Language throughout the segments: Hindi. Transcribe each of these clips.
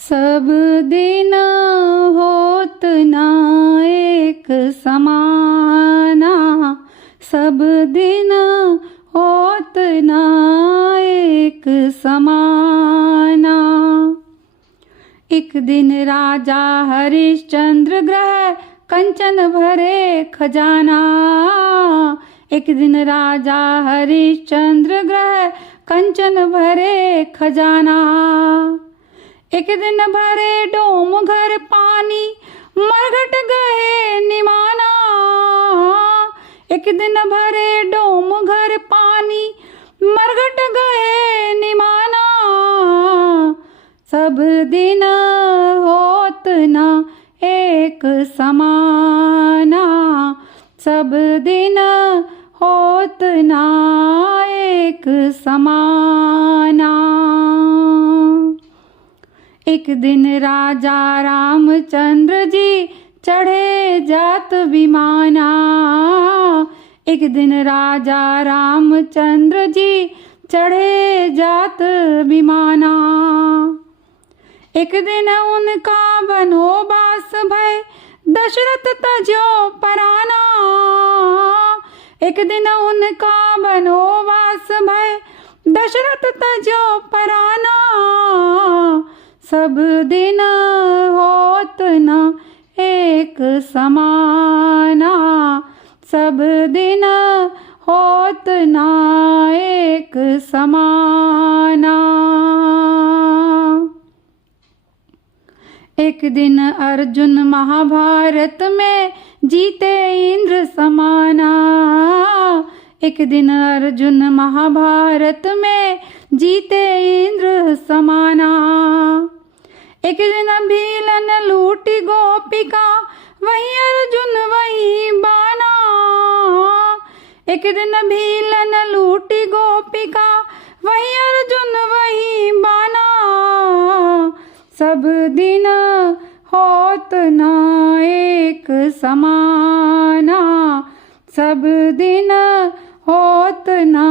सब दिन होत ना एक समाना, सब दिन होत ना एक समाना। एक दिन राजा हरिश्चंद्र ग्रह कंचन भरे खजाना, एक दिन राजा हरिश्चंद्र ग्रह कंचन भरे खजाना। एक दिन भरे डोम घर पानी मरघट गए निमाना, एक दिन भरे डोम घर पानी मरघट गए निमाना। सब दिन होत ना एक समाना, सब दिन होत ना एक समाना। एक दिन राजा रामचंद्र जी चढ़े जात विमाना, एक दिन राजा रामचंद्र जी चढ़े जात विमाना। एक दिन उनका बनोबास भय दशरथ तजो पराना, एक दिन उनका बनोबास भय दशरथ तजो पराना। सब दिन होत न एक समाना, सब दिन होत न एक समाना। एक दिन अर्जुन महाभारत में जीते इंद्र समाना, एक दिन अर्जुन महाभारत में जीते इंद्र समाना। एक दिन भीलन लूटी गोपिका वही अर्जुन वही बाना, एक दिन भीलन लूटी गोपिका वही अर्जुन वही बाना। सब दिन होत ना एक समाना, सब दिन होत ना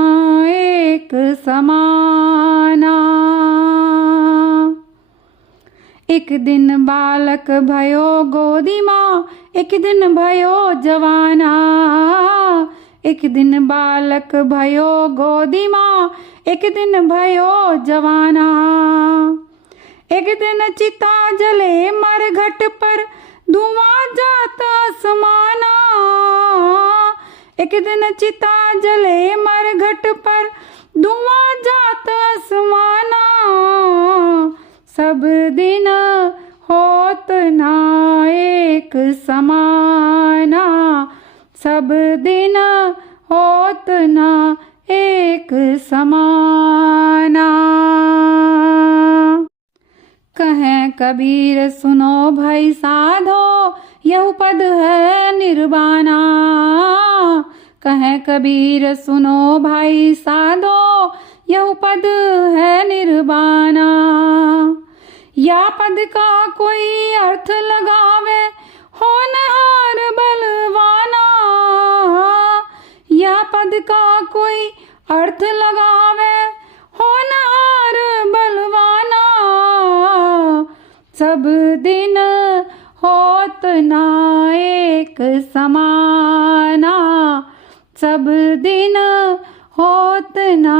एक समाना। एक दिन बालक भयो गोदी माँ, एक दिन भयो जवाना, एक दिन बालक भयो गोदी माँ, एक दिन भयो जवाना। एक दिन चिता जले मरघट पर धुआं जात आसमाना, एक दिन चिता जले मरघट पर धुआं जात आसमाना। सब दिन होत ना एक समाना, सब दिन होत ना एक समाना। कहें कबीर सुनो भाई साधो यह पद है निर्वाणा, कहें कबीर सुनो भाई साधो यह पद है निर्वाणा। या पद का कोई अर्थ लगावे होनहार बलवाना, या पद का कोई अर्थ लगावे होनहार बलवाना। सब दिन होत ना एक समाना, सब दिन होत ना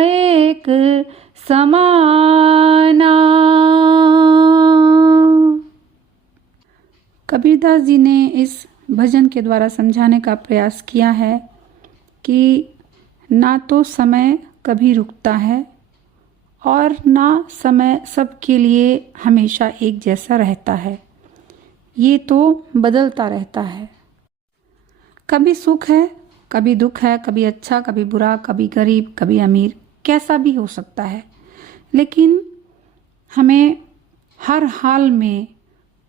एक समाना। कबीरदास जी ने इस भजन के द्वारा समझाने का प्रयास किया है कि ना तो समय कभी रुकता है और ना समय सबके लिए हमेशा एक जैसा रहता है, ये तो बदलता रहता है। कभी सुख है, कभी दुख है, कभी अच्छा कभी बुरा, कभी गरीब कभी अमीर, कैसा भी हो सकता है। लेकिन हमें हर हाल में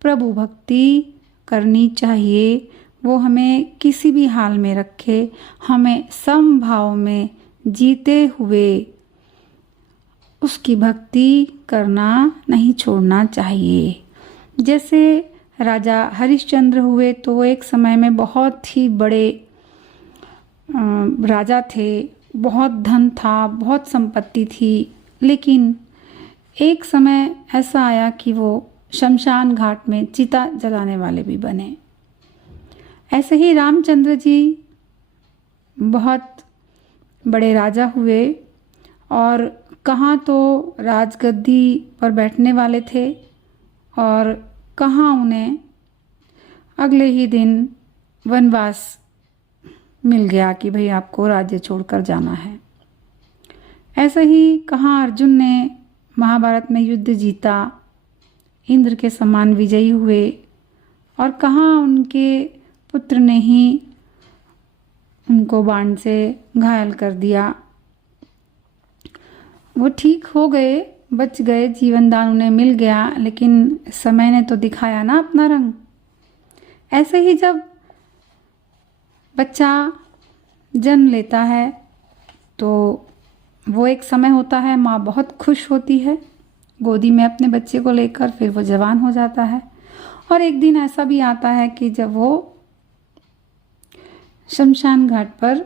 प्रभु भक्ति करनी चाहिए, वो हमें किसी भी हाल में रखे, हमें समभाव में जीते हुए उसकी भक्ति करना नहीं छोड़ना चाहिए। जैसे राजा हरिश्चंद्र हुए तो वो एक समय में बहुत ही बड़े राजा थे, बहुत धन था, बहुत संपत्ति थी, लेकिन एक समय ऐसा आया कि वो शमशान घाट में चिता जलाने वाले भी बने। ऐसे ही रामचंद्र जी बहुत बड़े राजा हुए और कहाँ तो राजगद्दी पर बैठने वाले थे और कहाँ उन्हें अगले ही दिन वनवास मिल गया कि भाई आपको राज्य छोड़कर जाना है। ऐसे ही कहाँ अर्जुन ने महाभारत में युद्ध जीता, इंद्र के समान विजयी हुए, और कहाँ उनके पुत्र ने ही उनको बाण से घायल कर दिया। वो ठीक हो गए, बच गए, जीवन दान उन्हें मिल गया, लेकिन समय ने तो दिखाया ना अपना रंग। ऐसे ही जब बच्चा जन्म लेता है तो वो एक समय होता है, माँ बहुत खुश होती है गोदी में अपने बच्चे को लेकर, फिर वो जवान हो जाता है। और एक दिन ऐसा भी आता है कि जब वो शमशान घाट पर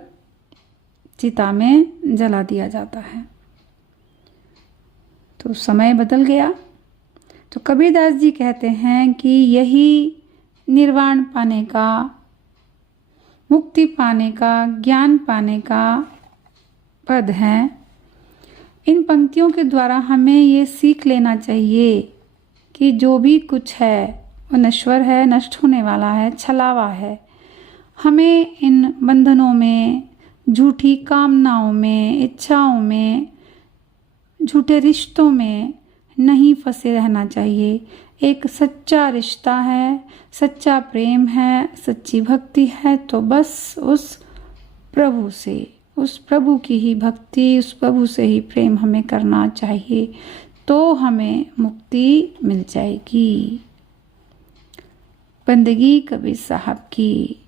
चिता में जला दिया जाता है। तो समय बदल गया। तो कबीरदास जी कहते हैं कि यही निर्वाण पाने का, मुक्ति पाने का, ज्ञान पाने का पद है। इन पंक्तियों के द्वारा हमें ये सीख लेना चाहिए कि जो भी कुछ है वो नश्वर है, नष्ट होने वाला है, छलावा है। हमें इन बंधनों में, झूठी कामनाओं में, इच्छाओं में, झूठे रिश्तों में नहीं फंसे रहना चाहिए। एक सच्चा रिश्ता है, सच्चा प्रेम है, सच्ची भक्ति है, तो बस उस प्रभु से, उस प्रभु की ही भक्ति, उस प्रभु से ही प्रेम हमें करना चाहिए, तो हमें मुक्ति मिल जाएगी। बंदगी कबीर साहब की।